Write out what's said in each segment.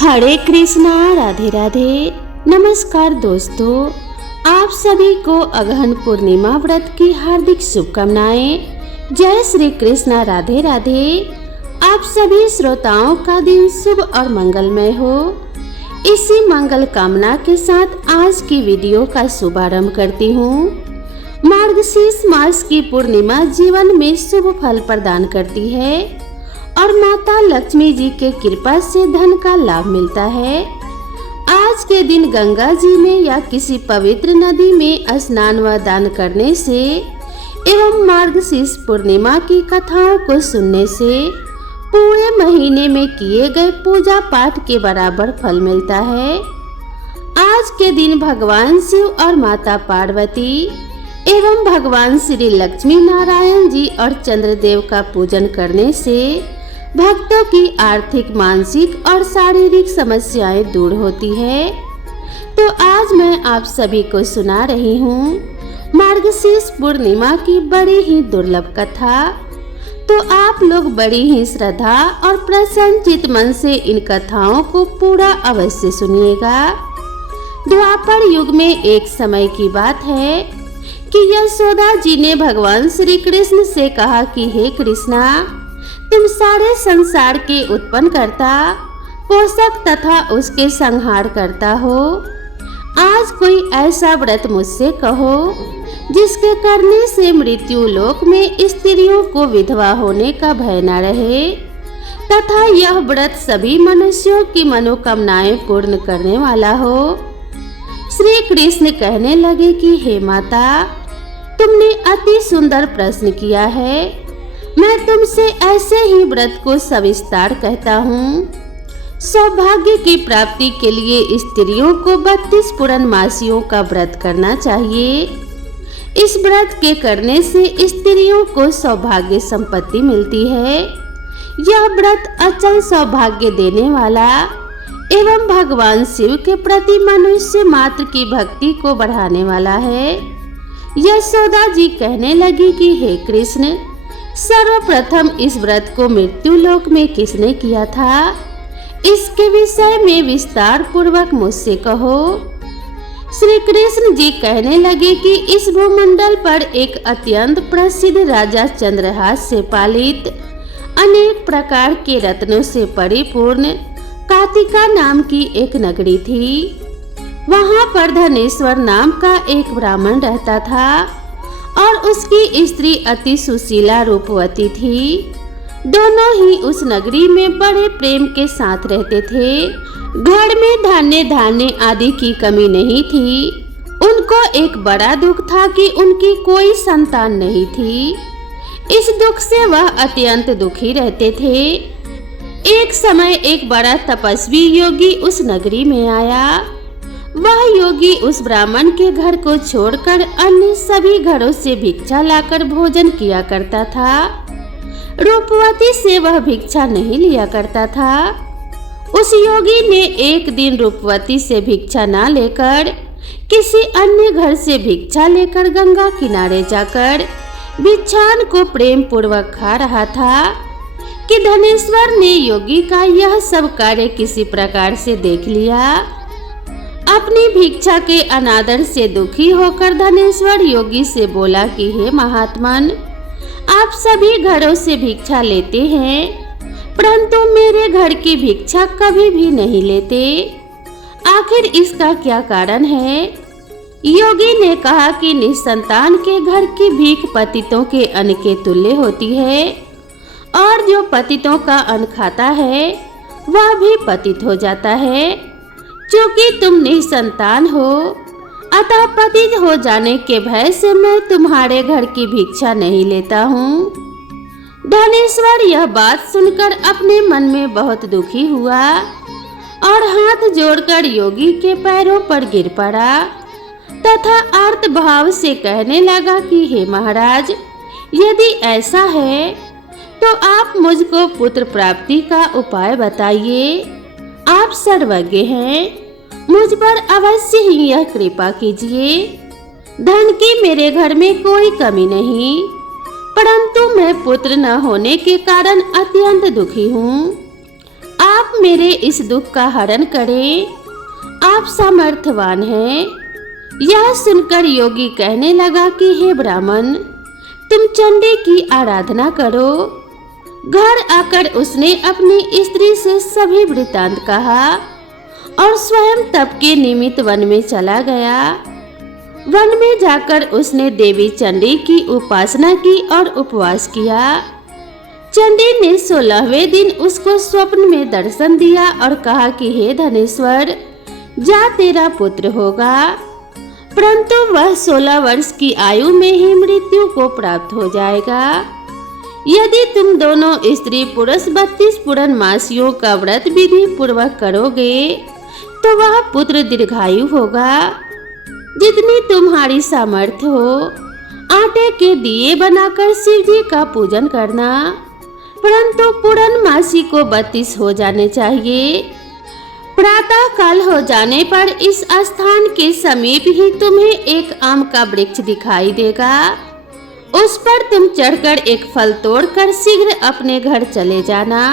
हरे कृष्णा, राधे राधे। नमस्कार दोस्तों, आप सभी को अगहन पूर्णिमा व्रत की हार्दिक शुभकामनाएं। जय श्री कृष्णा, राधे राधे। आप सभी श्रोताओं का दिन शुभ और मंगलमय हो। इसी मंगल कामना के साथ आज की वीडियो का शुभारंभ करती हूँ। मार्गशीर्ष मास की पूर्णिमा जीवन में शुभ फल प्रदान करती है और माता लक्ष्मी जी के कृपा से धन का लाभ मिलता है। आज के दिन गंगा जी में या किसी पवित्र नदी में स्नान व दान करने से एवं मार्गशीर्ष पूर्णिमा की कथाओं को सुनने से पूरे महीने में किए गए पूजा पाठ के बराबर फल मिलता है। आज के दिन भगवान शिव और माता पार्वती एवं भगवान श्री लक्ष्मी नारायण जी और चंद्रदेव का पूजन करने से भक्तों की आर्थिक, मानसिक और शारीरिक समस्याएं दूर होती है। तो आज मैं आप सभी को सुना रही हूँ मार्गशीर्ष पूर्णिमा की बड़ी ही दुर्लभ कथा। तो आप लोग बड़ी ही श्रद्धा और प्रसन्नचित मन से इन कथाओं को पूरा अवश्य सुनिएगा। द्वापर युग में एक समय की बात है कि यशोदा जी ने भगवान श्री कृष्ण से कहा कि हे कृष्णा, तुम सारे संसार के उत्पन्न करता, पोषक तथा उसके संहार करता हो। आज कोई ऐसा व्रत मुझसे कहो जिसके करने से मृत्यु लोक में स्त्रियों को विधवा होने का भय न रहे तथा यह व्रत सभी मनुष्यों की मनोकामनाएं पूर्ण करने वाला हो। श्री कृष्ण कहने लगे कि हे माता, तुमने अति सुंदर प्रश्न किया है। मैं तुमसे ऐसे ही व्रत को सविस्तार कहता हूँ। सौभाग्य की प्राप्ति के लिए स्त्रियों को 32 पूर्णमासियों का व्रत करना चाहिए। इस व्रत के करने से स्त्रियों को सौभाग्य संपत्ति मिलती है। यह व्रत अचल सौभाग्य देने वाला एवं भगवान शिव के प्रति मनुष्य मात्र की भक्ति को बढ़ाने वाला है। यशोदा जी कहने लगी कि हे कृष्ण, सर्वप्रथम इस व्रत को मृत्यु लोक में किसने किया था, इसके विषय में विस्तार पूर्वक मुझसे कहो। श्री कृष्ण जी कहने लगे कि इस भूमंडल पर एक अत्यंत प्रसिद्ध राजा चंद्रहास से पालित अनेक प्रकार के रत्नों से परिपूर्ण कातिका नाम की एक नगरी थी। वहां पर धनेश्वर नाम का एक ब्राह्मण रहता था और उसकी स्त्री अति सुशीला रूपवती थी। दोनों ही उस नगरी में बड़े प्रेम के साथ रहते थे। घर में धान्य आदि की कमी नहीं थी। उनको एक बड़ा दुख था कि उनकी कोई संतान नहीं थी। इस दुख से वह अत्यंत दुखी रहते थे। एक समय एक बड़ा तपस्वी योगी उस नगरी में आया। वह योगी उस ब्राह्मण के घर को छोड़कर अन्य सभी घरों से भिक्षा लाकर भोजन किया करता था। रूपवती से वह भिक्षा नहीं लिया करता था। उस योगी ने एक दिन रूपवती से भिक्षा न लेकर किसी अन्य घर से भिक्षा लेकर गंगा किनारे जाकर भिक्षान को प्रेम पूर्वक खा रहा था कि धनेश्वर ने योगी का यह सब कार्य किसी प्रकार से देख लिया। अपनी भिक्षा के अनादर से दुखी होकर धनेश्वर योगी से बोला कि हे महात्मन, आप सभी घरों से भिक्षा लेते हैं परंतु मेरे घर की भिक्षा कभी भी नहीं लेते। आखिर इसका क्या कारण है? योगी ने कहा कि निसंतान के घर की भीख पतितों के अन्न के तुल्य होती है और जो पतितों का अन्न खाता है वह भी पतित हो जाता है। क्योंकि तुम निसंतान हो अतः पतित हो जाने के भय से मैं तुम्हारे घर की भिक्षा नहीं लेता हूँ। धनेश्वर यह बात सुनकर अपने मन में बहुत दुखी हुआ और हाथ जोड़कर योगी के पैरों पर गिर पड़ा तथा आर्त भाव से कहने लगा कि हे महाराज, यदि ऐसा है तो आप मुझको पुत्र प्राप्ति का उपाय बताइए। आप सर्वज्ञ हैं, मुझ पर अवश्य ही यह कृपा कीजिए। धन की मेरे घर में कोई कमी नहीं, परंतु मैं पुत्र न होने के कारण अत्यंत दुखी हूँ। आप मेरे इस दुख का हरण करें, आप सामर्थ्यवान हैं। यह सुनकर योगी कहने लगा कि हे ब्राह्मण, तुम चंडी की आराधना करो। घर आकर उसने अपनी स्त्री से सभी वृत्तांत कहा और स्वयं तप के निमित्त वन में चला गया। वन में जाकर उसने देवी चंडी की उपासना की और उपवास किया। चंडी ने 16वें दिन उसको स्वप्न में दर्शन दिया और कहा कि हे धनेश्वर, जा तेरा पुत्र होगा, परंतु वह 16 वर्ष की आयु में ही मृत्यु को प्राप्त हो जाएगा। यदि तुम दोनों स्त्री पुरुष 32 पूर्णमासियों का व्रत विधि पूर्वक करोगे तो वह पुत्र दीर्घायु होगा। जितनी तुम्हारी सामर्थ्य हो, आटे के दिए बनाकर शिव जी का पूजन करना, परंतु पूर्णमासी को 32 हो जाने चाहिए। प्रातः काल हो जाने पर इस स्थान के समीप ही तुम्हें एक आम का वृक्ष दिखाई देगा। उस पर तुम चढ़कर एक फल तोड़कर शीघ्र अपने घर चले जाना।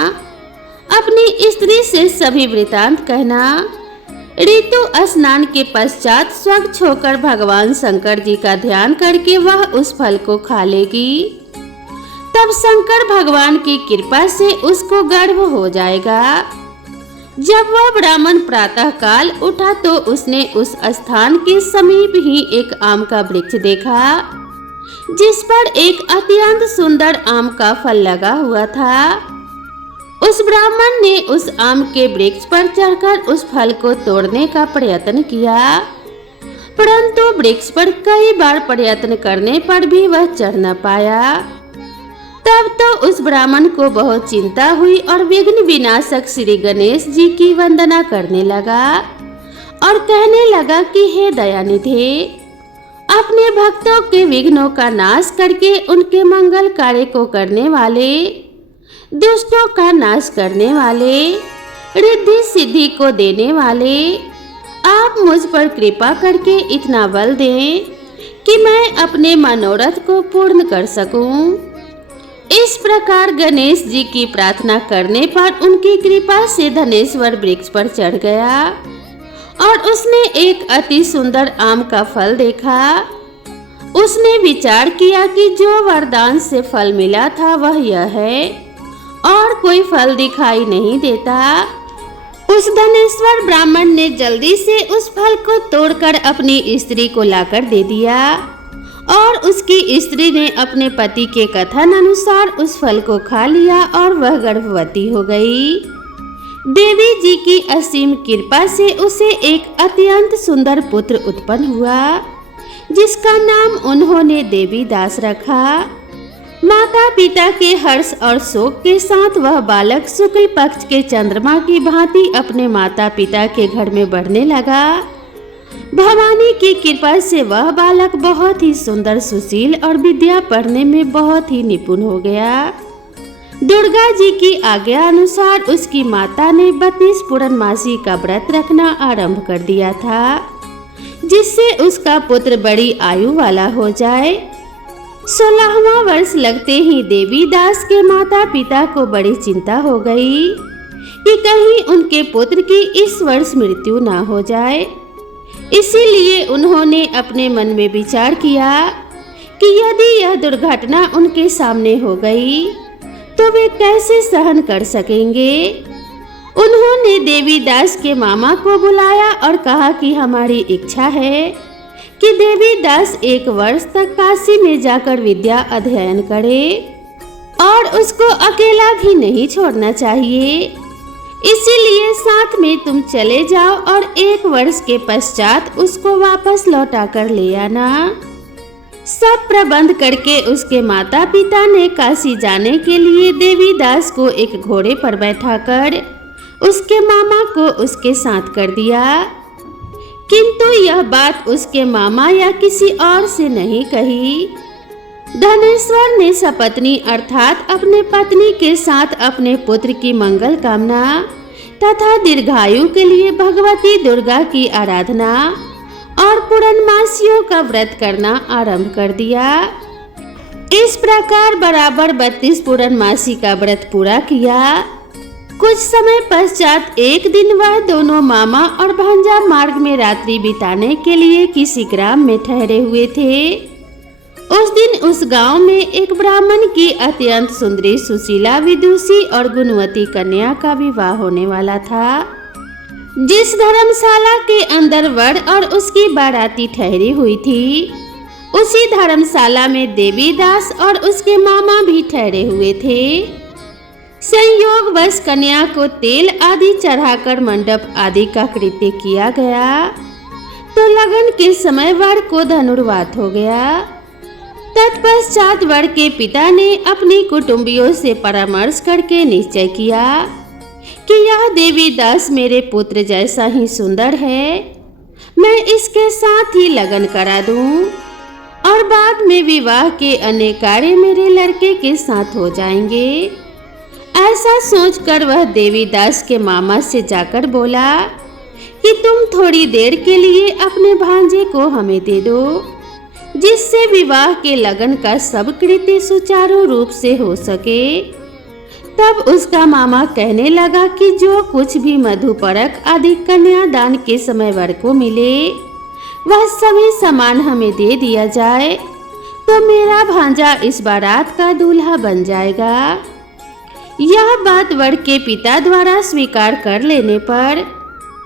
अपनी स्त्री से सभी वृतांत कहना। ऋतु स्नान के पश्चात स्वच्छ होकर भगवान शंकर जी का ध्यान करके वह उस फल को खा लेगी। तब शंकर भगवान की कृपा से उसको गर्भ हो जाएगा। जब वह ब्राह्मण प्रातः काल उठा तो उसने उस स्थान के समीप ही एक आम का वृक्ष देखा, जिस पर एक अत्यंत सुंदर आम का फल लगा हुआ था। उस ब्राह्मण ने उस आम के वृक्ष पर चढ़कर उस फल को तोड़ने का प्रयत्न किया, परंतु वृक्ष पर कई बार प्रयत्न करने पर भी वह चढ़ न पाया। तब तो उस ब्राह्मण को बहुत चिंता हुई और विघ्न विनाशक श्री गणेश जी की वंदना करने लगा और कहने लगा कि हे दयानिधे, अपने भक्तों के विघ्नों का नाश करके उनके मंगल कार्य को करने वाले, दुष्टों का नाश करने वाले, रिद्धि सिद्धि को देने वाले, आप मुझ पर कृपा करके इतना बल दें कि मैं अपने मनोरथ को पूर्ण कर सकूं। इस प्रकार गणेश जी की प्रार्थना करने पर उनकी कृपा से धनेश्वर वृक्ष पर चढ़ गया और उसने एक अति सुंदर आम का फल देखा। उसने विचार किया कि जो वरदान से फल मिला था वह यह है और कोई फल दिखाई नहीं देता। उस धनेश्वर ब्राह्मण ने जल्दी से उस फल को तोड़कर अपनी स्त्री को लाकर दे दिया और उसकी स्त्री ने अपने पति के कथन अनुसार उस फल को खा लिया और वह गर्भवती हो गई। देवी जी की असीम कृपा से उसे एक अत्यंत सुंदर पुत्र उत्पन्न हुआ, जिसका नाम उन्होंने देवी दास रखा। माता पिता के हर्ष और शोक के साथ वह बालक शुक्ल पक्ष के चंद्रमा की भांति अपने माता पिता के घर में बढ़ने लगा। भवानी की कृपा से वह बालक बहुत ही सुंदर, सुशील और विद्या पढ़ने में बहुत ही निपुण हो गया। दुर्गा जी की आज्ञा अनुसार उसकी माता ने 32 पूर्णमासी का व्रत रखना आरंभ कर दिया था, जिससे उसका पुत्र बड़ी आयु वाला हो जाए। 16वां वर्ष लगते ही देवी दास के माता पिता को बड़ी चिंता हो गई कि कहीं उनके पुत्र की इस वर्ष मृत्यु ना हो जाए। इसीलिए उन्होंने अपने मन में विचार किया कि यदि यह दुर्घटना उनके सामने हो गई तो वे कैसे सहन कर सकेंगे। उन्होंने देवी दास के मामा को बुलाया और कहा कि हमारी इच्छा है कि देवी दास 1 वर्ष तक काशी में जाकर विद्या अध्ययन करे और उसको अकेला भी नहीं छोड़ना चाहिए। इसीलिए साथ में तुम चले जाओ और 1 वर्ष के पश्चात उसको वापस लौटा कर ले आना। सब प्रबंध करके उसके माता पिता ने काशी जाने के लिए देवी दास को एक घोड़े पर बैठाकर उसके मामा को उसके साथ कर दिया, किंतु यह बात उसके मामा या किसी और से नहीं कही। धनेश्वर ने सपत्नी अर्थात अपने पत्नी के साथ अपने पुत्र की मंगल कामना तथा दीर्घायु के लिए भगवती दुर्गा की आराधना और पूर्णमासियों का व्रत करना आरंभ कर दिया। इस प्रकार बराबर 32 पूर्णमासी का व्रत पूरा किया। कुछ समय पश्चात एक दिन वह दोनों मामा और भांजा मार्ग में रात्रि बिताने के लिए किसी ग्राम में ठहरे हुए थे। उस दिन उस गांव में एक ब्राह्मण की अत्यंत सुंदरी, सुशीला, विदुषी और गुणवती कन्या का विवाह होने वाला था। जिस धर्मशाला के अंदर वर और उसकी बाराती ठहरी हुई थी, उसी धर्मशाला में देवीदास और उसके मामा भी ठहरे हुए थे। संयोगवश कन्या को तेल आदि चढ़ाकर मंडप आदि का कृत्य किया गया, तो लगन के समय वर को धनुर्वात हो गया। तत्पश्चात वर के पिता ने अपनी कुटुंबियों से परामर्श करके निश्चय किया कि यह देवीदास मेरे पुत्र जैसा ही सुंदर है, मैं इसके साथ ही लगन करा दूं और बाद में विवाह के अन्य कार्य मेरे लड़के के साथ हो जाएंगे। ऐसा सोचकर वह देवीदास के मामा से जाकर बोला कि तुम थोड़ी देर के लिए अपने भांजे को हमें दे दो, जिससे विवाह के लगन का सब कृत्य सुचारू रूप से हो सके। तब उसका मामा कहने लगा कि जो कुछ भी मधुपरक आदि कन्यादान के समय वर को मिले, वह सभी सामान हमें दे दिया जाए, तो मेरा भांजा इस बारात का दूल्हा बन जाएगा। यह बात वर के पिता द्वारा स्वीकार कर लेने पर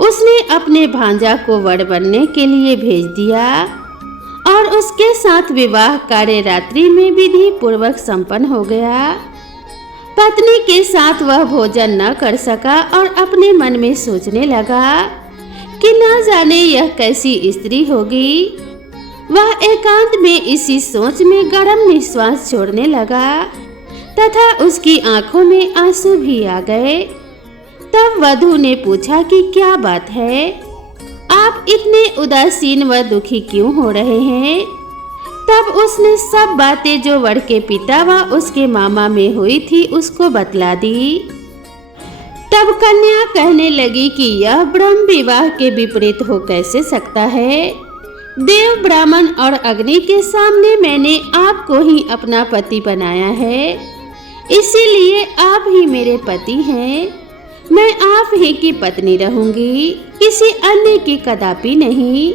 उसने अपने भांजा को वर बनने के लिए भेज दिया और उसके साथ विवाह कार्य रात्रि में विधि पूर्वक संपन्न हो गया। पत्नी के साथ वह भोजन न कर सका और अपने मन में सोचने लगा कि न जाने यह कैसी स्त्री होगी। वह एकांत में इसी सोच में गरम निश्वास छोड़ने लगा तथा उसकी आंखों में आंसू भी आ गए। तब वधू ने पूछा कि क्या बात है, आप इतने उदासीन व दुखी क्यों हो रहे हैं? तब उसने सब बातें जो वर के पिता व उसके मामा में हुई थी उसको बतला दी। तब कन्या कहने लगी कि यह ब्रह्म विवाह के विपरीत हो कैसे सकता है। देव, ब्राह्मण और अग्नि के सामने मैंने आपको ही अपना पति बनाया है, इसीलिए आप ही मेरे पति हैं। मैं आप ही की पत्नी रहूंगी, किसी अन्य की कदापि नहीं।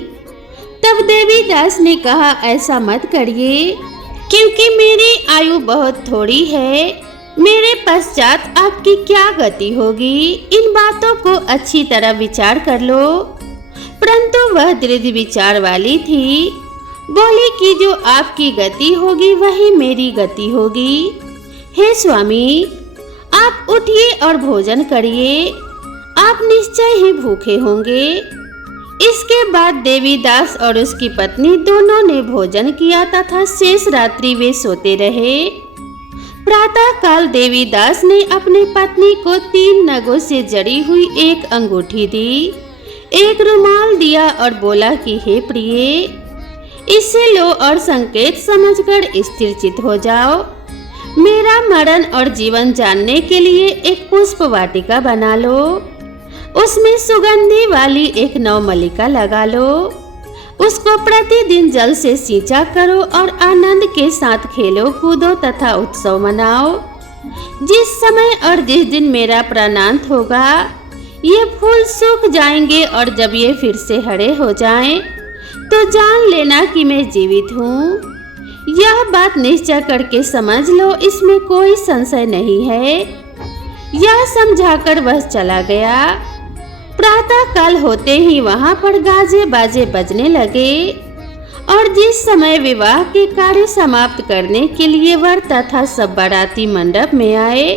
तब देवीदास ने कहा, ऐसा मत करिए, क्योंकि मेरी आयु बहुत थोड़ी है। मेरे पश्चात आपकी क्या गति होगी, इन बातों को अच्छी तरह विचार कर लो। परंतु वह दृढ़ विचार वाली थी, बोली कि जो आपकी गति होगी वही मेरी गति होगी। हे स्वामी, आप उठिए और भोजन करिए, आप निश्चय ही भूखे होंगे। इसके बाद देवीदास और उसकी पत्नी दोनों ने भोजन किया तथा शेष रात्रि वे सोते रहे। प्रातः काल देवीदास ने अपनी पत्नी को 3 नगों से जड़ी हुई एक अंगूठी दी, एक रुमाल दिया और बोला कि हे प्रिय, इसे लो और संकेत समझकर स्थिरचित हो जाओ। मेरा मरण और जीवन जानने के लिए एक पुष्प वाटिका बना लो, उसमें सुगंधी वाली एक नवमल्लिका लगा लो, उसको प्रतिदिन जल से सींचा करो और आनंद के साथ खेलो कूदो तथा उत्सव मनाओ। जिस समय और जिस दिन मेरा प्राणांत होगा, ये फूल सूख जाएंगे और जब ये फिर से हरे हो जाएं, तो जान लेना कि मैं जीवित हूँ। यह बात निश्चय करके समझ लो, इसमें कोई संशय नहीं है। यह समझाकर वह चला गया। प्रातः काल होते ही वहां पर गाजे बाजे बजने लगे और जिस समय विवाह के कार्य समाप्त करने के लिए वर तथा सब बाराती मंडप में आए,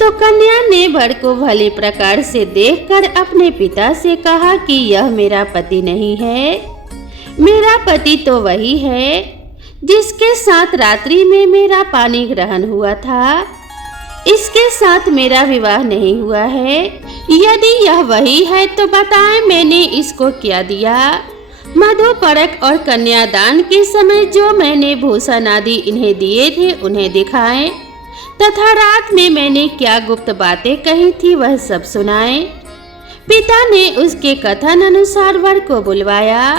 तो कन्या ने वर को भले प्रकार से देखकर अपने पिता से कहा कि यह मेरा पति नहीं है। मेरा पति तो वही है जिसके साथ रात्रि में मेरा पानी ग्रहण हुआ था, इसके साथ मेरा विवाह नहीं हुआ है। यदि यह वही है तो बताएं मैंने इसको क्या दिया। मधुपरक और कन्यादान के समय जो मैंने भूषण आदि इन्हें दिए थे उन्हें दिखाएं, तथा रात में मैंने क्या गुप्त बातें कही थी वह सब सुनाएं। पिता ने उसके कथन अनुसार वर को बुलवाया।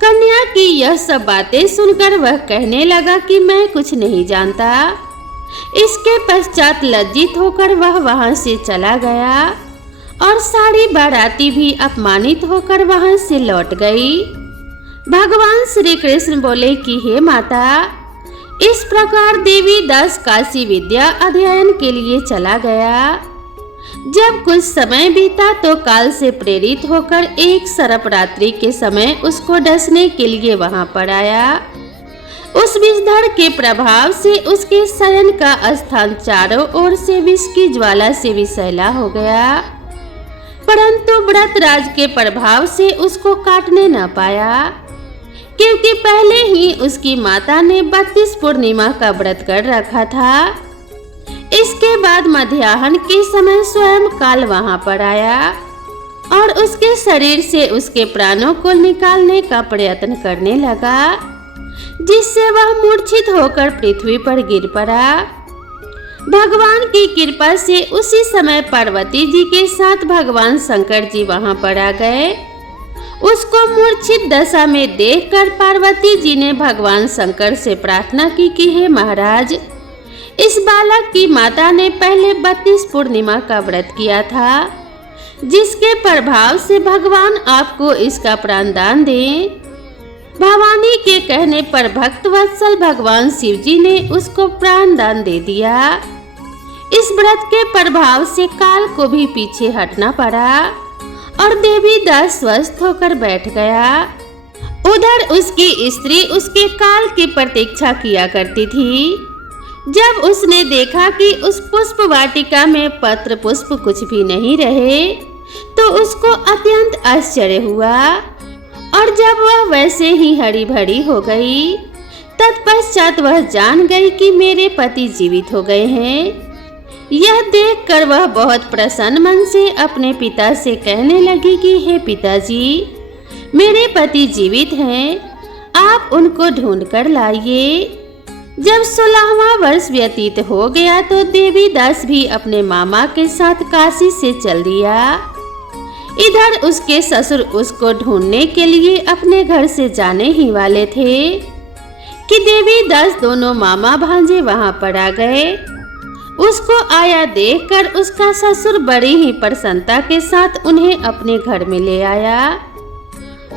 कन्या की यह सब बातें सुनकर वह कहने लगा कि मैं कुछ नहीं जानता। इसके पश्चात लज्जित होकर वह वहां से चला गया और सारी बाराती भी अपमानित होकर वहां से लौट गई। भगवान श्री कृष्ण बोले कि हे माता, इस प्रकार देवीदास काशी विद्या अध्ययन के लिए चला गया। जब कुछ समय बीता तो काल से प्रेरित होकर एक सर्परात्रि के समय उसको डसने के लिए वहां पर आया। उस विषधर के प्रभाव से उसके शयन का स्थान चारों ओर से विष की ज्वाला से विषैला हो गया, परंतु व्रतराज के प्रभाव से उसको काटने न पाया, क्योंकि पहले ही उसकी माता ने 32 पूर्णिमा का व्रत कर रखा था। इसके बाद मध्याह्न के समय स्वयं काल वहां पर आया और उसके शरीर से उसके प्राणों को निकालने का प्रयत्न करने लगा, जिससे वह मूर्छित होकर पृथ्वी पर गिर पड़ा। भगवान की कृपा से उसी समय पार्वती जी के साथ भगवान शंकर जी वहां पर आ गए। उसको मूर्छित दशा में देखकर पार्वती जी ने भगवान शंकर से प्रार्थना की कि हे महाराज, इस बालक की माता ने पहले 32 पूर्णिमा का व्रत किया था, जिसके प्रभाव से भगवान आपको इसका प्राण दान दें। भवानी के कहने पर भक्त वत्सल भगवान शिव जी ने उसको प्राण दान दे दिया। इस व्रत के प्रभाव से काल को भी पीछे हटना पड़ा और देवीदास स्वस्थ होकर बैठ गया। उधर उसकी स्त्री उसके काल की प्रतीक्षा किया करती थी। जब उसने देखा कि उस पुष्प वाटिका में पत्र पुष्प कुछ भी नहीं रहे तो उसको अत्यंत आश्चर्य हुआ, और जब वह वैसे ही हरी भरी हो गई तत्पश्चात वह जान गई कि मेरे पति जीवित हो गए हैं। यह देखकर वह बहुत प्रसन्न मन से अपने पिता से कहने लगी कि हे पिताजी, मेरे पति जीवित हैं, आप उनको ढूंढ कर लाइए। जब 16वां वर्ष व्यतीत हो गया तो देवीदास भी अपने मामा के साथ काशी से चल दिया। इधर उसके ससुर उसको ढूंढने के लिए अपने घर से जाने ही वाले थे कि देवीदास दोनों मामा भांजे वहां पर आ गए। उसको आया देखकर उसका ससुर बड़ी ही प्रसन्नता के साथ उन्हें अपने घर में ले आया।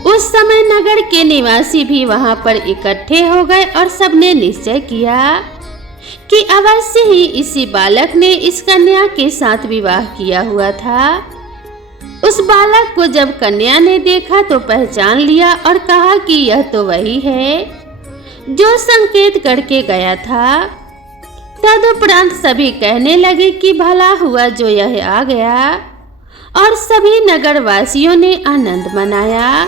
उस समय नगर के निवासी भी वहां पर इकट्ठे हो गए और सबने निश्चय किया कि अवश्य ही इसी बालक ने इस कन्या के साथ विवाह किया हुआ था। उस बालक को जब कन्या ने देखा तो पहचान लिया और कहा कि यह तो वही है जो संकेत करके गया था। तदुपरांत सभी कहने लगे कि भला हुआ जो यह आ गया, और सभी नगर वासियों ने आनंद मनाया।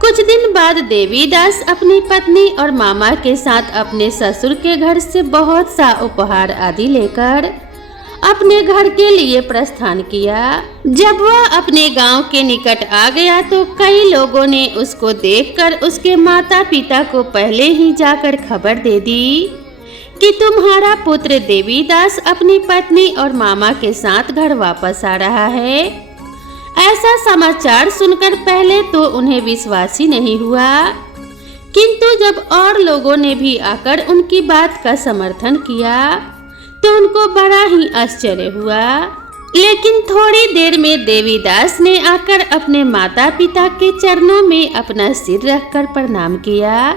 कुछ दिन बाद देवीदास अपनी पत्नी और मामा के साथ अपने ससुर के घर से बहुत सा उपहार आदि लेकर अपने घर के लिए प्रस्थान किया। जब वह अपने गांव के निकट आ गया तो कई लोगों ने उसको देखकर उसके माता पिता को पहले ही जाकर खबर दे दी कि तुम्हारा पुत्र देवीदास अपनी पत्नी और मामा के साथ घर वापस आ रहा है। ऐसा समाचार सुनकर पहले तो उन्हें विश्वास ही नहीं हुआ, किंतु जब और लोगों ने भी आकर उनकी बात का समर्थन किया तो उनको बड़ा ही आश्चर्य हुआ। लेकिन थोड़ी देर में देवीदास ने आकर अपने माता पिता के चरणों में अपना सिर रखकर प्रणाम किया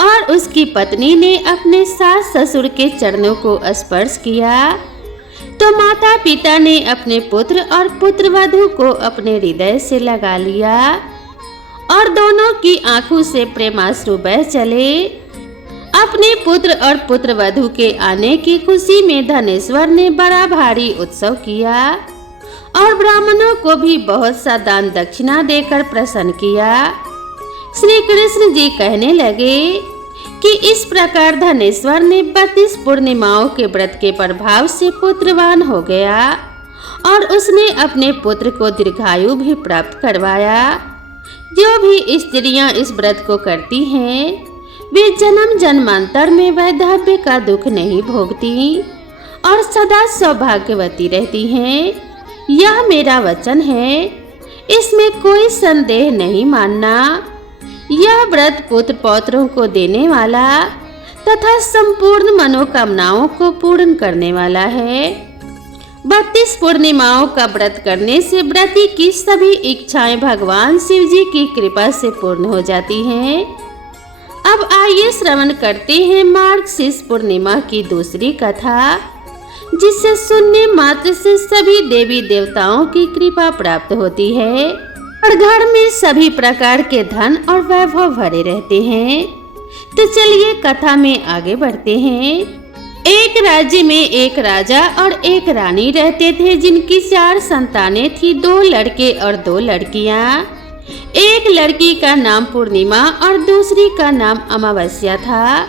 और उसकी पत्नी ने अपने सास ससुर के चरणों को स्पर्श किया तो माता पिता ने अपने पुत्र और पुत्रवधू को अपने हृदय से लगा लिया और दोनों की आंखों से प्रेमाश्रु बह चले। अपने पुत्र और पुत्रवधू के आने की खुशी में धनेश्वर ने बड़ा भारी उत्सव किया और ब्राह्मणों को भी बहुत सा दान दक्षिणा देकर प्रसन्न किया। श्री कृष्ण जी कहने लगे कि इस प्रकार धनेश्वर ने 32 पूर्णिमाओं के व्रत के प्रभाव से पुत्रवान हो गया और उसने अपने पुत्र को दीर्घायु भी प्राप्त करवाया। जो भी स्त्रियां इस व्रत को करती हैं वे जन्म जन्मांतर में वैधव्य का दुख नहीं भोगती और सदा सौभाग्यवती रहती हैं। यह मेरा वचन है, इसमें कोई संदेह नहीं मानना। यह व्रत पुत्र पौत्रों को देने वाला तथा संपूर्ण मनोकामनाओं को पूर्ण करने वाला है। 32 पूर्णिमाओं का व्रत करने से व्रती की सभी इच्छाएं भगवान शिव जी की कृपा से पूर्ण हो जाती हैं। अब आइए श्रवण करते हैं मार्गशीर्ष पूर्णिमा की दूसरी कथा, जिसे सुनने मात्र से सभी देवी देवताओं की कृपा प्राप्त होती है और घर में सभी प्रकार के धन और वैभव भरे रहते हैं। तो चलिए कथा में आगे बढ़ते हैं। एक राज्य में एक राजा और एक रानी रहते थे, जिनकी 4 संतानें थी, 2 लड़के और 2 लड़कियां। एक लड़की का नाम पूर्णिमा और दूसरी का नाम अमावस्या था।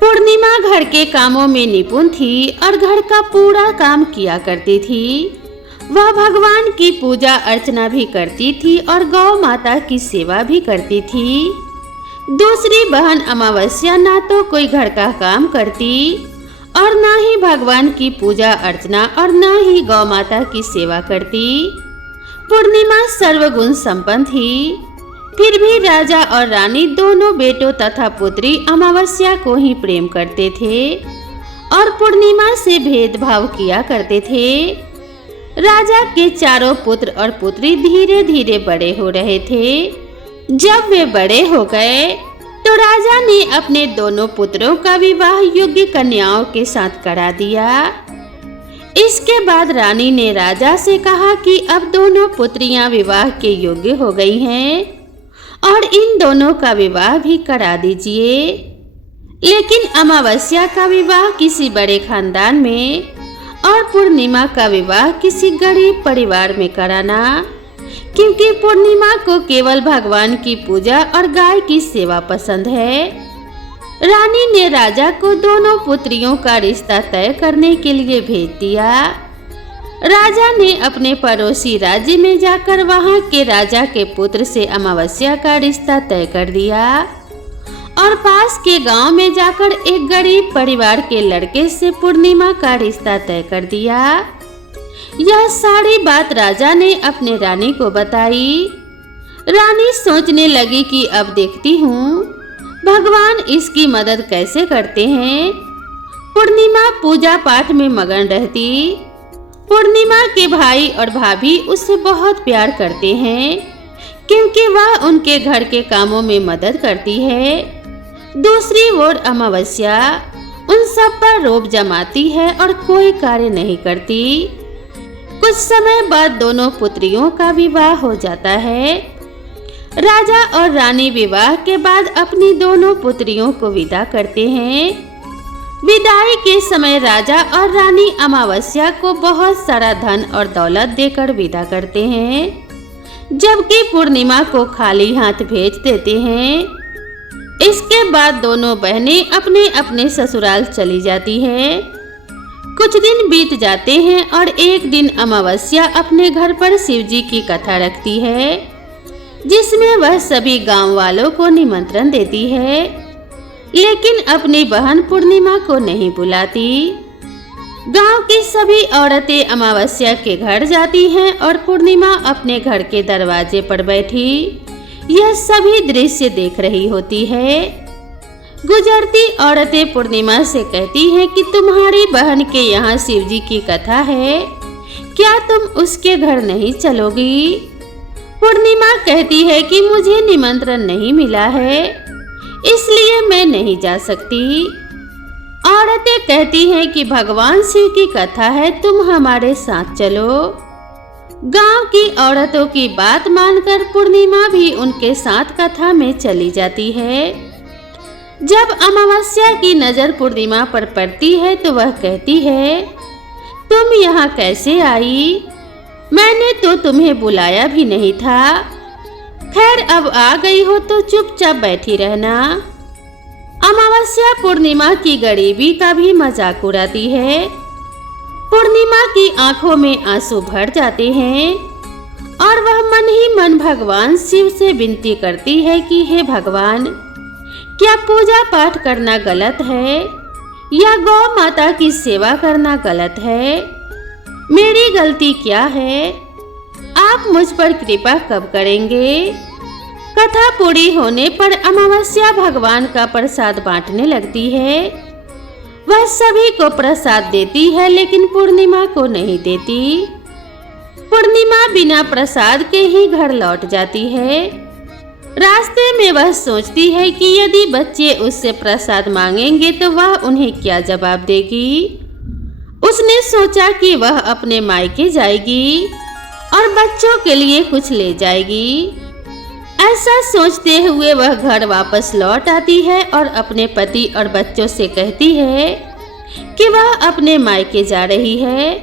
पूर्णिमा घर के कामों में निपुण थी और घर का पूरा काम किया करती थी। वह भगवान की पूजा अर्चना भी करती थी और गौ माता की सेवा भी करती थी। दूसरी बहन अमावस्या ना तो कोई घर का काम करती और ना ही भगवान की पूजा अर्चना और ना ही गौ माता की सेवा करती। पूर्णिमा सर्वगुण संपन्न थी। फिर भी राजा और रानी दोनों बेटों तथा पुत्री अमावस्या को ही प्रेम करते थे और पूर्णिमा से भेदभाव किया करते थे। राजा के चारों पुत्र और पुत्री धीरे धीरे बड़े हो रहे थे। जब वे बड़े हो गए तो राजा ने अपने दोनों पुत्रों का विवाह योग्य कन्याओं के साथ करा दिया। इसके बाद रानी ने राजा से कहा कि अब दोनों पुत्रियां विवाह के योग्य हो गई हैं और इन दोनों का विवाह भी करा दीजिए। लेकिन अमावस्या का विवाह किसी बड़े खानदान में और पूर्णिमा का विवाह किसी गरीब परिवार में कराना, क्योंकि पूर्णिमा को केवल भगवान की पूजा और गाय की सेवा पसंद है। रानी ने राजा को दोनों पुत्रियों का रिश्ता तय करने के लिए भेज दिया। राजा ने अपने पड़ोसी राज्य में जाकर वहां के राजा के पुत्र से अमावस्या का रिश्ता तय कर दिया और पास के गांव में जाकर एक गरीब परिवार के लड़के से पूर्णिमा का रिश्ता तय कर दिया। यह सारी बात राजा ने अपने रानी को बताई। रानी सोचने लगी कि अब देखती हूँ भगवान इसकी मदद कैसे करते हैं। पूर्णिमा पूजा पाठ में मगन रहती। पूर्णिमा के भाई और भाभी उससे बहुत प्यार करते हैं, क्योंकि वह उनके घर के कामों में मदद करती है। दूसरी ओर अमावस्या उन सब पर रोब जमाती है और कोई कार्य नहीं करती। कुछ समय बाद दोनों पुत्रियों का विवाह हो जाता है। राजा और रानी विवाह के बाद अपनी दोनों पुत्रियों को विदा करते हैं। विदाई के समय राजा और रानी अमावस्या को बहुत सारा धन और दौलत देकर विदा करते हैं, जबकि पूर्णिमा को खाली हाथ भेज देते हैं। इसके बाद दोनों बहनें अपने अपने ससुराल चली जाती हैं। कुछ दिन बीत जाते हैं और एक दिन अमावस्या अपने घर पर शिवजी की कथा रखती है, जिसमें वह सभी गांव वालों को निमंत्रण देती है, लेकिन अपनी बहन पूर्णिमा को नहीं बुलाती। गांव की सभी औरतें अमावस्या के घर जाती हैं और पूर्णिमा अपने घर के दरवाजे पर बैठी यह सभी दृश्य देख रही होती है। गुजरती औरतें पूर्णिमा से कहती हैं कि तुम्हारी बहन के यहाँ शिवजी की कथा है, क्या तुम उसके घर नहीं चलोगी? पूर्णिमा कहती है कि मुझे निमंत्रण नहीं मिला है, इसलिए मैं नहीं जा सकती। औरतें कहती हैं कि भगवान शिव की कथा है, तुम हमारे साथ चलो। गांव की औरतों की बात मानकर पूर्णिमा भी उनके साथ कथा में चली जाती है। जब अमावस्या की नजर पूर्णिमा पर पड़ती है तो वह कहती है, तुम यहाँ कैसे आई? मैंने तो तुम्हें बुलाया भी नहीं था। खैर अब आ गई हो तो चुपचाप बैठी रहना। अमावस्या पूर्णिमा की गरीबी का भी मजाक उड़ाती है। पूर्णिमा की आंखों में आंसू भर जाते हैं और वह मन ही मन भगवान शिव से विनती करती है कि हे भगवान, क्या पूजा पाठ करना गलत है या गौ माता की सेवा करना गलत है? मेरी गलती क्या है? आप मुझ पर कृपा कब करेंगे? कथा पूरी होने पर अमावस्या भगवान का प्रसाद बांटने लगती है। वह सभी को प्रसाद देती है लेकिन पूर्णिमा को नहीं देती। पूर्णिमा बिना प्रसाद के ही घर लौट जाती है। रास्ते में वह सोचती है कि यदि बच्चे उससे प्रसाद मांगेंगे तो वह उन्हें क्या जवाब देगी। उसने सोचा कि वह अपने मायके जाएगी और बच्चों के लिए कुछ ले जाएगी। ऐसा सोचते हुए वह घर वापस लौट आती है और अपने पति और बच्चों से कहती है कि वह अपने मायके जा रही है।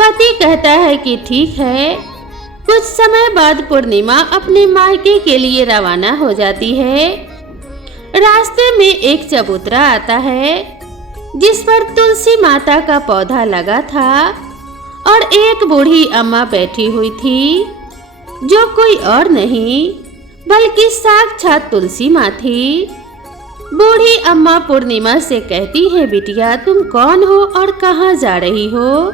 पति कहता है कि ठीक है। कुछ समय बाद पूर्णिमा अपने मायके के लिए रवाना हो जाती है। रास्ते में एक चबूतरा आता है जिस पर तुलसी माता का पौधा लगा था और एक बूढ़ी अम्मा बैठी हुई थी, जो कोई और नहीं बल्कि साक्षात तुलसी माँ थी। बूढ़ी अम्मा पूर्णिमा से कहती है, बिटिया तुम कौन हो और कहाँ जा रही हो?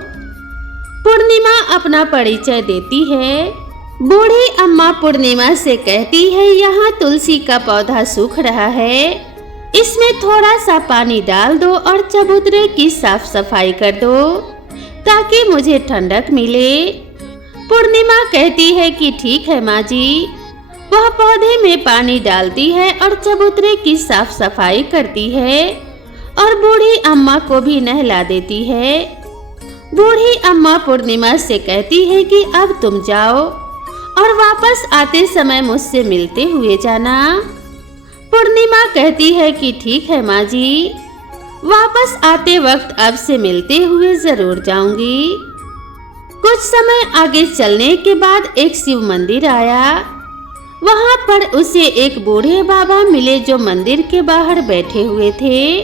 पूर्णिमा अपना परिचय देती है। बूढ़ी अम्मा पूर्णिमा से कहती है, यहाँ तुलसी का पौधा सूख रहा है, इसमें थोड़ा सा पानी डाल दो और चबूतरे की साफ सफाई कर दो ताकि मुझे ठंडक मिले। पूर्णिमा कहती है कि ठीक है माँ जी। वह पौधे में पानी डालती है और चबूतरे की साफ सफाई करती है और बूढ़ी अम्मा को भी नहला देती है। बूढ़ी अम्मा पूर्णिमा से कहती है कि अब तुम जाओ और वापस आते समय मुझसे मिलते हुए जाना। पूर्णिमा कहती है कि ठीक है माँ जी, वापस आते वक्त अब से मिलते हुए जरूर जाऊंगी। कुछ समय आगे चलने के बाद एक शिव मंदिर आया। वहां पर उसे एक बूढ़े बाबा मिले जो मंदिर के बाहर बैठे हुए थे।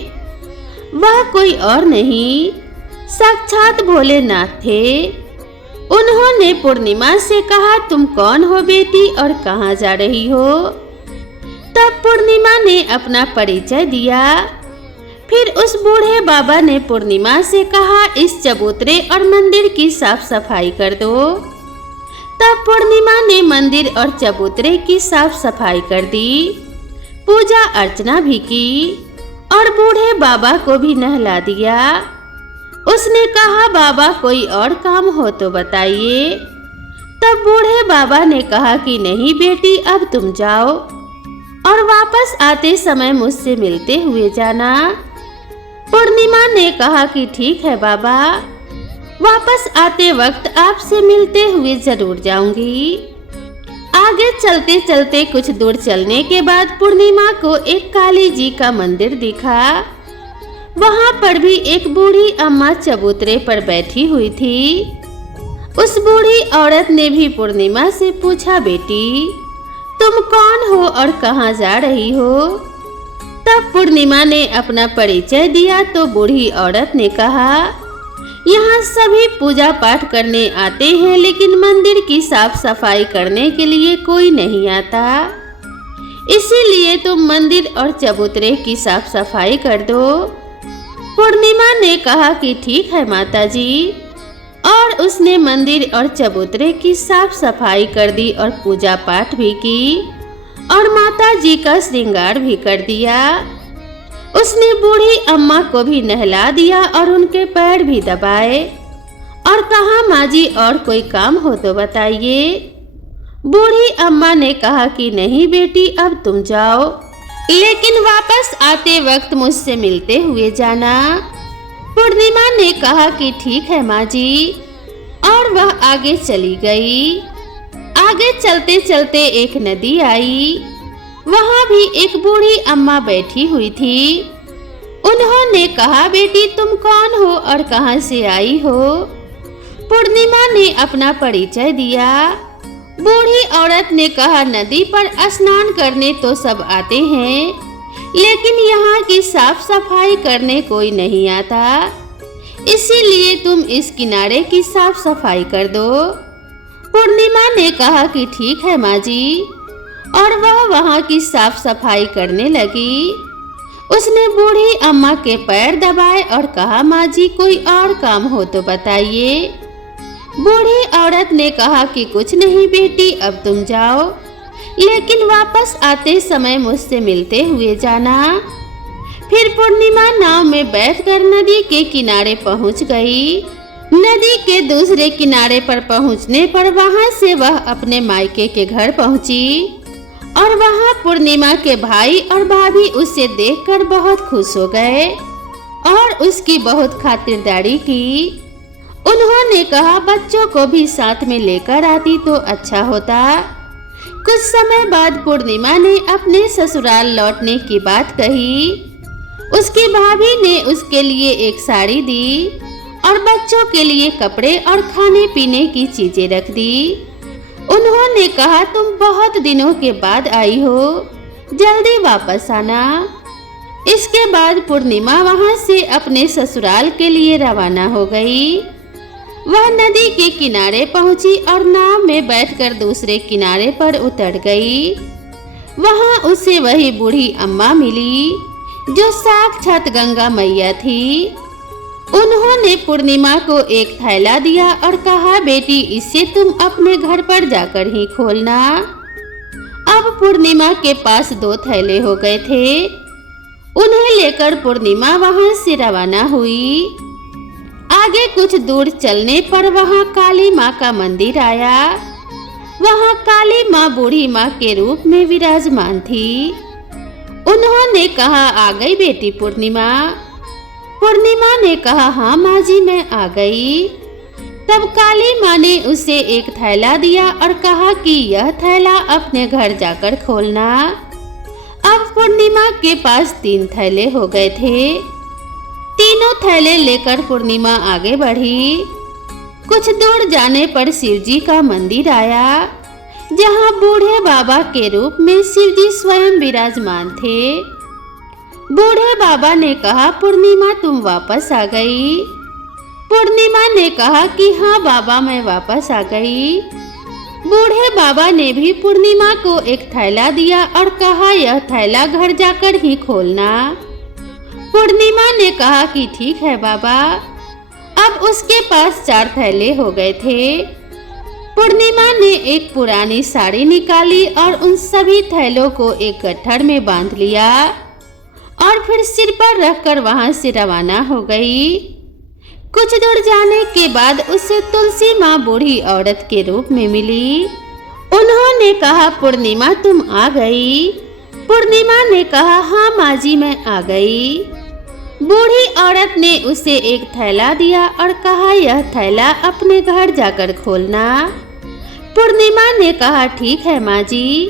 वह कोई और नहीं, साक्षात भोलेनाथ थे। उन्होंने पूर्णिमा से कहा, तुम कौन हो बेटी और कहाँ जा रही हो? तब पूर्णिमा ने अपना परिचय दिया। फिर उस बूढ़े बाबा ने पूर्णिमा से कहा, इस चबूतरे और मंदिर की साफ सफाई कर दो। तब पूर्णिमा ने मंदिर और चबूतरे की साफ सफाई कर दी, पूजा अर्चना भी की और बूढ़े बाबा को भी नहला दिया। उसने कहा, बाबा कोई और काम हो तो बताइए। तब बूढ़े बाबा ने कहा कि नहीं बेटी, अब तुम जाओ और वापस आते समय मुझसे मिलते हुए जाना। पूर्णिमा ने कहा कि ठीक है बाबा, वापस आते वक्त आपसे मिलते हुए जरूर जाऊंगी। आगे चलते चलते कुछ दूर चलने के बाद पूर्णिमा को एक काली जी का मंदिर दिखा। वहां पर भी एक बूढ़ी अम्मा चबूतरे पर बैठी हुई थी। उस बूढ़ी औरत ने भी पूर्णिमा से पूछा, बेटी तुम कौन हो और कहाँ जा रही हो? तब पूर्णिमा ने अपना परिचय दिया तो बूढ़ी औरत ने कहा, यहाँ सभी पूजा पाठ करने आते हैं लेकिन मंदिर की साफ सफाई करने के लिए कोई नहीं आता, इसीलिए तुम मंदिर और चबूतरे की साफ सफाई कर दो। पूर्णिमा ने कहा कि ठीक है माताजी, और उसने मंदिर और चबूतरे की साफ सफाई कर दी और पूजा पाठ भी की और माता जी का श्रृंगार भी कर दिया। उसने बूढ़ी अम्मा को भी नहला दिया और उनके पैर भी दबाए और कहा, माँ जी और कोई काम हो तो बताइए। बूढ़ी अम्मा ने कहा कि नहीं बेटी, अब तुम जाओ लेकिन वापस आते वक्त मुझसे मिलते हुए जाना। पूर्णिमा ने कहा कि ठीक है माँ जी, और वह आगे चली गई। आगे चलते चलते एक नदी आई। वहां भी एक बूढ़ी अम्मा बैठी हुई थी। उन्होंने कहा, बेटी तुम कौन हो और कहां से आई हो? पूर्णिमा ने अपना परिचय दिया। बूढ़ी औरत ने कहा, नदी पर स्नान करने तो सब आते हैं लेकिन यहाँ की साफ सफाई करने कोई नहीं आता, इसीलिए तुम इस किनारे की साफ सफाई कर दो। पूर्णिमा ने कहा कि ठीक है माँ जी, और वह वहाँ की साफ सफाई करने लगी। उसने बूढ़ी अम्मा के पैर दबाए और कहा, माँ जी कोई और काम हो तो बताइए। बूढ़ी औरत ने कहा कि कुछ नहीं बेटी, अब तुम जाओ लेकिन वापस आते समय मुझसे मिलते हुए जाना। फिर पूर्णिमा नाव में बैठकर नदी के किनारे पहुंच गई। नदी के दूसरे किनारे पर पहुंचने पर वहां से वह अपने मायके के घर पहुंची और वहां पूर्णिमा के भाई और भाभी उसे देखकर बहुत खुश हो गए और उसकी बहुत खातिरदारी की। उन्होंने कहा बच्चों को भी साथ में लेकर आती तो अच्छा होता। कुछ समय बाद पूर्णिमा ने अपने ससुराल लौटने की बात कही। उसकी भाभी ने उसके लिए एक साड़ी दी और बच्चों के लिए कपड़े और खाने पीने की चीजें रख दी। उन्होंने कहा तुम बहुत दिनों के बाद आई हो, जल्दी वापस आना। इसके बाद पूर्णिमा वहां से अपने ससुराल के लिए रवाना हो गई। वह नदी के किनारे पहुंची और नाव में बैठकर दूसरे किनारे पर उतर गई। वहां उसे वही बूढ़ी अम्मा मिली जो साक्षात गंगा मैया थी। उन्होंने पूर्णिमा को एक थैला दिया और कहा बेटी इसे तुम अपने घर पर जाकर ही खोलना। अब पूर्णिमा के पास 2 थैले हो गए थे। उन्हें लेकर पूर्णिमा वहां से रवाना हुई। आगे कुछ दूर चलने पर वहां काली माँ का मंदिर आया। वहां काली माँ बूढ़ी माँ के रूप में विराजमान थी। उन्होंने कहा आ गई बेटी पूर्णिमा। पूर्णिमा ने कहा हाँ माँ जी मैं आ गई। तब काली माँ ने उसे एक थैला दिया और कहा कि यह थैला अपने घर जाकर खोलना। अब पूर्णिमा के पास 3 थैले हो गए थे। तीनों थैले लेकर पूर्णिमा आगे बढ़ी। कुछ दूर जाने पर शिवजी का मंदिर आया जहाँ बूढ़े बाबा के रूप में शिवजी स्वयं विराजमान थे। बूढ़े बाबा ने कहा पूर्णिमा तुम वापस आ गई। पूर्णिमा ने कहा कि हाँ बाबा मैं वापस आ गई। बूढ़े बाबा ने भी पूर्णिमा को एक थैला दिया और कहा यह थैला घर जाकर ही खोलना। पूर्णिमा ने कहा कि ठीक है बाबा। अब उसके पास 4 थैले हो गए थे। पूर्णिमा ने एक पुरानी साड़ी निकाली और उन सभी थैलों को एक गट्ठर में बांध लिया और फिर सिर पर रखकर वहां से रवाना हो गई। कुछ दूर जाने के बाद उसे तुलसी माँ बूढ़ी औरत के रूप में मिली। उन्होंने कहा पूर्णिमा तुम आ गई। पूर्णिमा ने कहा हाँ माँ जी मैं आ गई। बूढ़ी औरत ने उसे एक थैला दिया और कहा यह थैला अपने घर जाकर खोलना। पूर्णिमा ने कहा ठीक है माँ जी।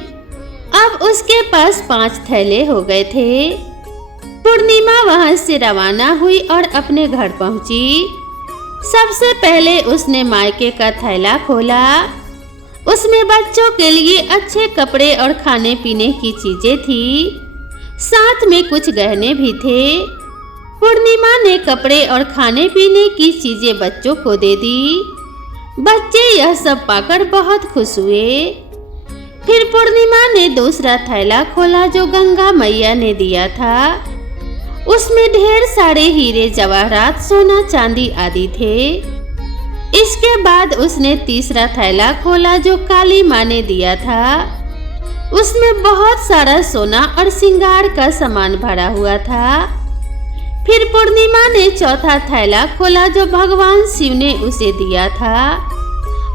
अब उसके पास 5 थैले हो गए थे। पूर्णिमा वहां से रवाना हुई और अपने घर पहुंची। सबसे पहले उसने मायके का थैला खोला। उसमें बच्चों के लिए अच्छे कपड़े और खाने पीने की चीजें थी, साथ में कुछ गहने भी थे। पूर्णिमा ने कपड़े और खाने पीने की चीजें बच्चों को दे दी। बच्चे यह सब पाकर बहुत खुश हुए। फिर पूर्णिमा ने दूसरा थैला खोला जो गंगा मैया ने दिया था। उसमें ढेर सारे हीरे जवाहरात सोना चांदी आदि थे। इसके बाद उसने तीसरा थैला खोला जो काली माँ ने दिया था। उसमें बहुत सारा सोना और श्रृंगार का सामान भरा हुआ था। फिर पूर्णिमा ने चौथा थैला खोला जो भगवान शिव ने उसे दिया था।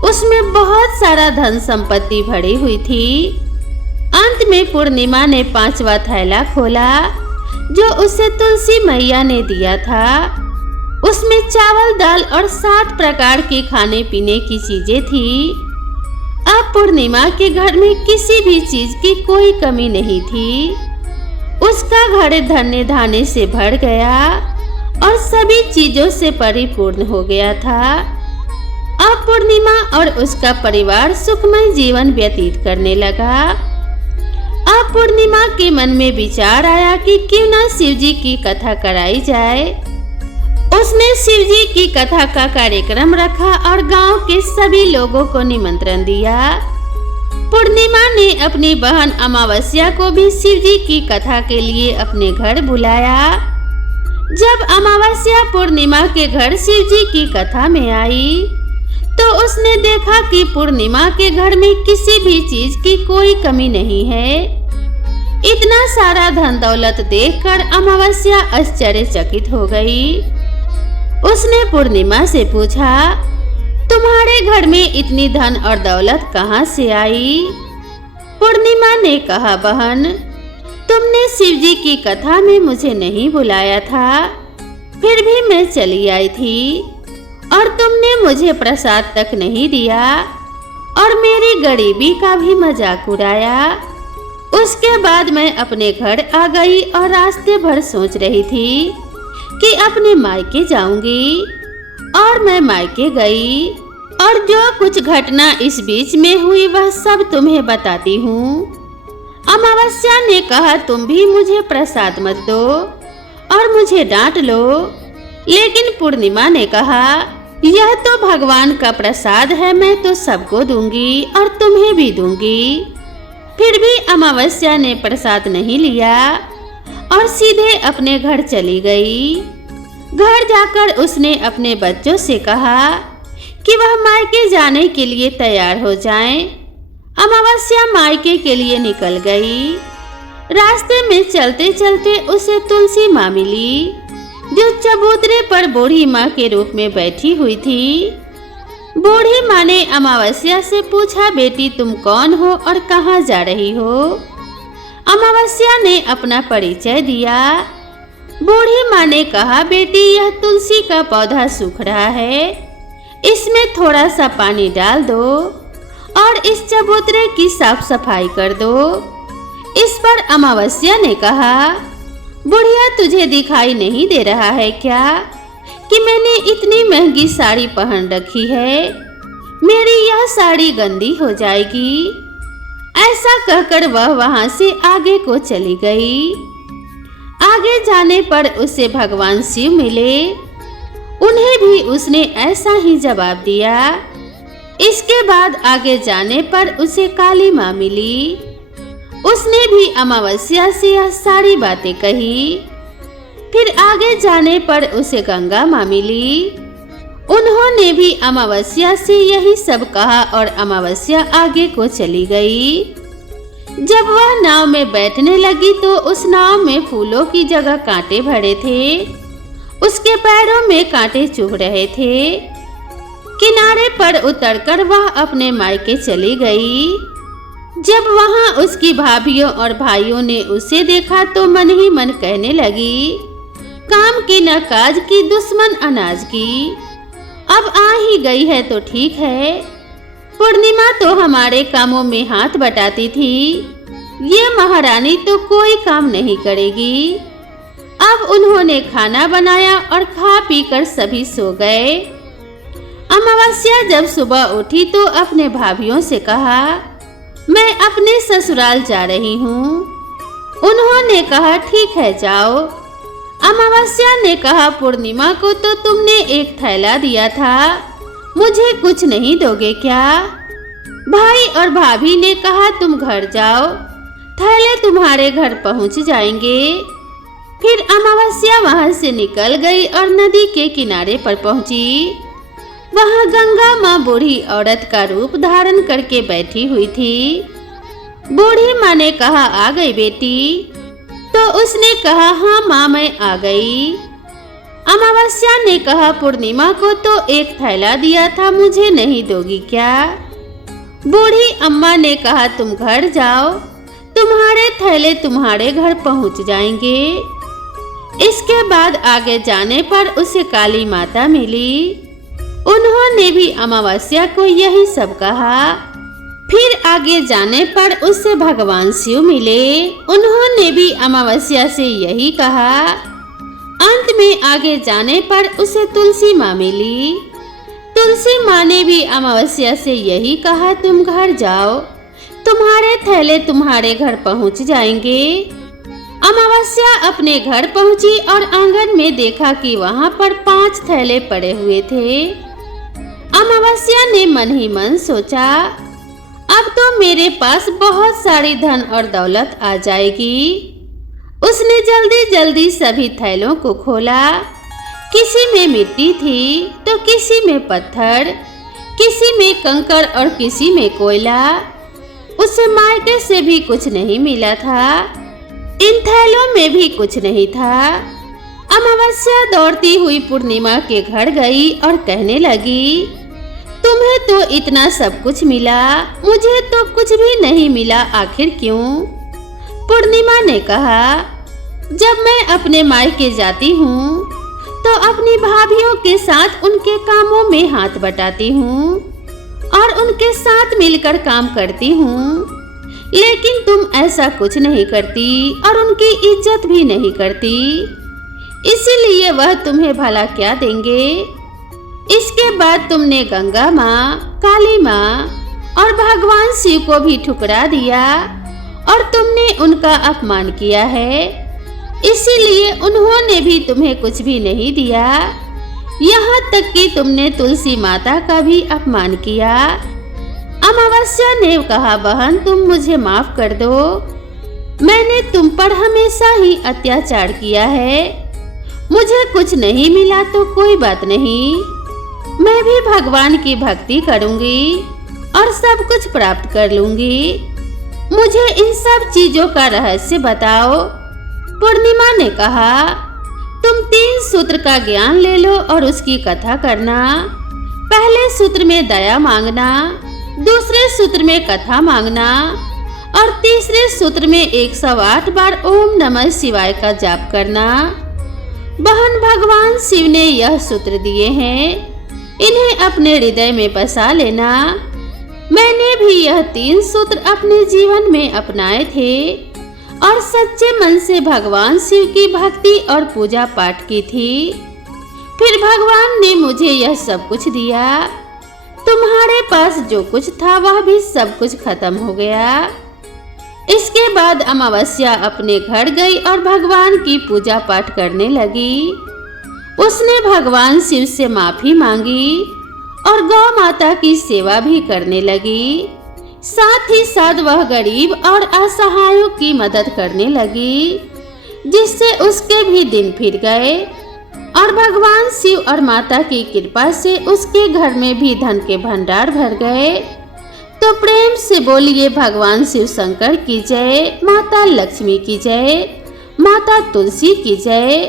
उसमें बहुत सारा धन संपत्ति भरी हुई थी। अंत में पूर्णिमा ने 5वां थैला खोला जो उसे तुलसी मैया ने दिया था। उसमें चावल दाल और 7 प्रकार के खाने पीने की चीजें थी। अब पूर्णिमा के घर में किसी भी चीज की कोई कमी नहीं थी। उसका घर धन्य धान्य से भर गया और सभी चीजों से परिपूर्ण हो गया था। अब पूर्णिमा और उसका परिवार सुखमय जीवन व्यतीत करने लगा। अब पूर्णिमा के मन में विचार आया कि क्यों न शिवजी की कथा कराई जाए। उसने शिवजी की कथा का कार्यक्रम रखा और गांव के सभी लोगों को निमंत्रण दिया। पूर्णिमा ने अपनी बहन अमावस्या को भी शिवजी की कथा के लिए अपने घर बुलाया। जब अमावस्या पूर्णिमा के घर शिवजी की कथा में आई तो उसने देखा कि पूर्णिमा के घर में किसी भी चीज की कोई कमी नहीं है। इतना सारा धन दौलत देखकर अमावस्या आश्चर्यचकित हो गई। उसने पूर्णिमा से पूछा, तुम्हारे घर में इतनी धन और दौलत कहाँ से आई? पूर्णिमा ने कहा, बहन, तुमने शिवजी की कथा में मुझे नहीं बुलाया था, फिर भी मैं चली आई थी और तुमने मुझे प्रसाद तक नहीं दिया और मेरी गरीबी का भी मजाक उड़ाया। उसके बाद मैं अपने घर आ गई और रास्ते भर सोच रही थी कि अपने मायके जाऊंगी, और मैं मायके गई और जो कुछ घटना इस बीच में हुई वह सब तुम्हें बताती हूँ। अमावस्या ने कहा, तुम भी मुझे प्रसाद मत दो और मुझे डांट लो। लेकिन पूर्णिमा ने कहा, यह तो भगवान का प्रसाद है, मैं तो सबको दूंगी और तुम्हें भी दूंगी। फिर भी अमावस्या ने प्रसाद नहीं लिया और सीधे अपने घर चली गई। घर जाकर उसने अपने बच्चों से कहा कि वह मायके जाने के लिए तैयार हो जाएं। अमावस्या मायके के लिए निकल गई। रास्ते में चलते चलते उसे तुलसी माँ मिली, जो चबूतरे पर बूढ़ी माँ के रूप में बैठी हुई थी। बूढ़ी माँ ने अमावस्या से पूछा, बेटी तुम कौन हो और कहाँ जा रही हो? अमावस्या ने अपना परिचय दिया। बूढ़ी माँ ने कहा, बेटी यह तुलसी का पौधा सूख रहा है, इसमें थोड़ा सा पानी डाल दो और इस चबूतरे की साफ सफाई कर दो। इस पर अमावस्या ने कहा, बुढ़िया तुझे दिखाई नहीं दे रहा है क्या कि मैंने इतनी महंगी साड़ी पहन रखी है? मेरी यह साड़ी गंदी हो जाएगी। ऐसा कहकर वह वहां से आगे को चली गई। आगे जाने पर उसे भगवान शिव मिले। उन्हें भी उसने ऐसा ही जवाब दिया। इसके बाद आगे जाने पर उसे काली माँ मिली। उसने भी अमावस्या से यह सारी बातें कही। फिर आगे जाने पर उसे गंगा माँ मिली। उन्होंने भी अमावस्या से यही सब कहा और अमावस्या आगे को चली गई। जब वह नाव में बैठने लगी तो उस नाव में फूलों की जगह कांटे भरे थे। उसके पैरों में कांटे चुभ रहे थे। किनारे पर उतरकर वह अपने मायके चली गई। जब वहां उसकी भाभियों और भाइयों ने उसे देखा तो मन ही मन कहने लगी, काम की न काज की, दुश्मन अनाज की। अब आ ही गई है तो ठीक है। पूर्णिमा तो हमारे कामों में हाथ बटाती थी, ये महारानी तो कोई काम नहीं करेगी। अब उन्होंने खाना बनाया और खा पीकर सभी सो गए। अमावस्या जब सुबह उठी तो अपने भाभियों से कहा, मैं अपने ससुराल जा रही हूँ। उन्होंने कहा, ठीक है जाओ। अमावस्या ने कहा, पूर्णिमा को तो तुमने एक थैला दिया था, मुझे कुछ नहीं दोगे क्या? भाई और भाभी ने कहा, तुम घर जाओ, थैले तुम्हारे घर पहुँच जाएंगे। फिर अमावस्या वहां से निकल गई और नदी के किनारे पर पहुंची। वहां गंगा माँ बूढ़ी औरत का रूप धारण करके बैठी हुई थी। बूढ़ी माँ ने कहा, आ गई बेटी? तो उसने कहा, हाँ माँ मैं आ गई। अमावस्या ने कहा, पूर्णिमा को तो एक थैला दिया था, मुझे नहीं दोगी क्या? बूढ़ी अम्मा ने कहा, तुम घर जाओ, तुम्हारे थैले तुम्हारे घर पहुंच जाएंगे। इसके बाद आगे जाने पर उसे काली माता मिली। उन्होंने भी अमावस्या को यही सब कहा। फिर आगे जाने पर उससे भगवान शिव मिले। उन्होंने भी अमावस्या से यही कहा। अंत में आगे जाने पर उसे तुलसी माँ मिली। तुलसी माँ ने भी अमावस्या से यही कहा, तुम घर जाओ, तुम्हारे थैले तुम्हारे घर पहुंच जाएंगे। अमावस्या अपने घर पहुंची और आंगन में देखा कि वहां पर 5 थैले पड़े हुए थे। अमावस्या ने मन ही मन सोचा, अब तो मेरे पास बहुत सारी धन और दौलत आ जाएगी। उसने जल्दी जल्दी सभी थैलों को खोला। किसी में मिट्टी थी तो किसी में पत्थर, किसी में कंकड़ और किसी में कोयला। उसे मायके से भी कुछ नहीं मिला था, इन थैलों में भी कुछ नहीं था। अमावस्या दौड़ती हुई पूर्णिमा के घर गई और कहने लगी, तुम्हें तो इतना सब कुछ मिला, मुझे तो कुछ भी नहीं मिला, आखिर क्यों? पूर्णिमा ने कहा, जब मैं अपने मायके जाती हूँ तो अपनी भाभियों के साथ उनके कामों में हाथ बटाती हूँ और उनके साथ मिलकर काम करती हूँ, लेकिन तुम ऐसा कुछ नहीं करती और उनकी इज्जत भी नहीं करती, इसीलिए वह तुम्हें भला क्या देंगे। इसके बाद तुमने गंगा माँ, काली माँ और भगवान शिव को भी ठुकरा दिया और तुमने उनका अपमान किया है, इसीलिए उन्होंने भी तुम्हें कुछ भी नहीं दिया। यहाँ तक कि तुमने तुलसी माता का भी अपमान किया। अमावस्या ने कहा, बहन तुम मुझे माफ कर दो, मैंने तुम पर हमेशा ही अत्याचार किया है। मुझे कुछ नहीं मिला तो कोई बात नहीं, मैं भी भगवान की भक्ति करूंगी और सब कुछ प्राप्त कर लूंगी। मुझे इन सब चीजों का रहस्य बताओ। पूर्णिमा ने कहा, तुम 3 सूत्र का ज्ञान ले लो और उसकी कथा करना। पहले सूत्र में दया मांगना, दूसरे सूत्र में कथा मांगना और तीसरे सूत्र में 108 बार ओम नमः शिवाय का जाप करना। बहन भगवान शिव ने यह सूत्र दिए हैं, इन्हें अपने हृदय में बसा लेना। मैंने भी यह 3 सूत्र अपने जीवन में अपनाए थे और सच्चे मन से भगवान शिव की भक्ति और पूजा पाठ की थी। फिर भगवान ने मुझे यह सब कुछ दिया। तुम्हारे पास जो कुछ था वह भी सब कुछ खत्म हो गया। इसके बाद अमावस्या अपने घर गई और भगवान की पूजा पाठ करने लगी। उसने भगवान शिव से माफी मांगी और गौ माता की सेवा भी करने लगी। साथ ही साथ वह गरीब और असहायों की मदद करने लगी, जिससे उसके भी दिन फिर गए और भगवान शिव और माता की कृपा से उसके घर में भी धन के भंडार भर गए। तो प्रेम से बोलिए भगवान शिव शंकर की जय, माता लक्ष्मी की जय, माता तुलसी की जय,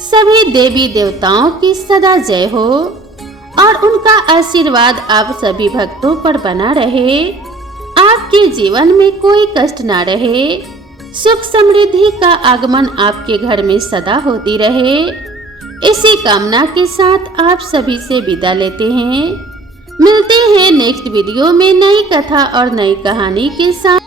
सभी देवी देवताओं की सदा जय हो और उनका आशीर्वाद आप सभी भक्तों पर बना रहे। आपके जीवन में कोई कष्ट ना रहे, सुख समृद्धि का आगमन आपके घर में सदा होती रहे। इसी कामना के साथ आप सभी से विदा लेते हैं। मिलते हैं नेक्स्ट वीडियो में नई कथा और नई कहानी के साथ।